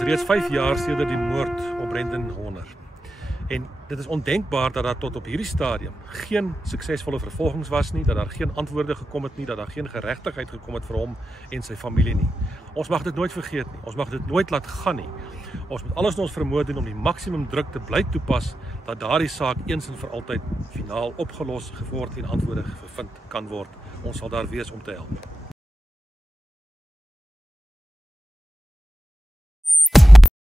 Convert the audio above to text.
is reeds 5 jaar sedert die moord op Brendan Horner. En dit is ondenkbaar dat daar tot op hierdie stadium geen suksesvolle vervolgings was nie, dat daar geen antwoorde gekom het nie, dat daar geen geregtigheid gekom het vir hom en sy familie nie. Ons mag dit nooit vergeet nie, ons mag dit nooit laat gaan nie. Ons moet alles in ons vermoë doen om die maksimum druk te bly toepas, dat daardie saak eens en vir altyd finaal opgelos geword en antwoorde gevind kan word. Ons sal daar wees om te help.